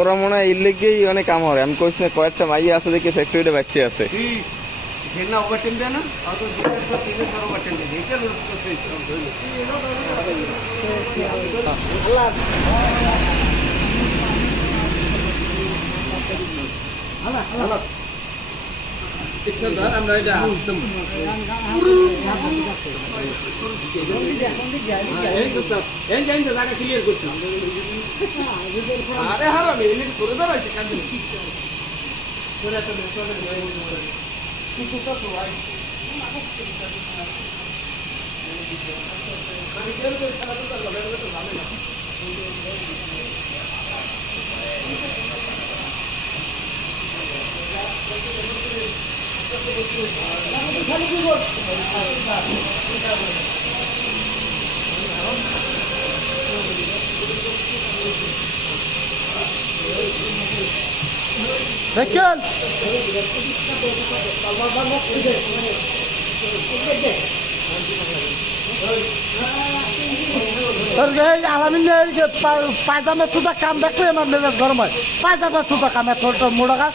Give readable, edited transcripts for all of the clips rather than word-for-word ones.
ওরা মনে হয় ইলেগেই অনেক কাম হয়। আমি কইছি না কয়েকটা মাইয়া আছে দেখে ফ্যাক্টরিটা বাচ্চা আছে। আমরা এটা ক্লিয়ার করছি। আরে হারাবে করে দাঁড়াইছে কাজ দেখেন পায়জামা সুদা কাম দেখলে আমার মেজাজ গরম হয়। পায়জামা সুদা কাম এত মোড়া গাছ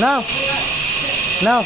নাও নাও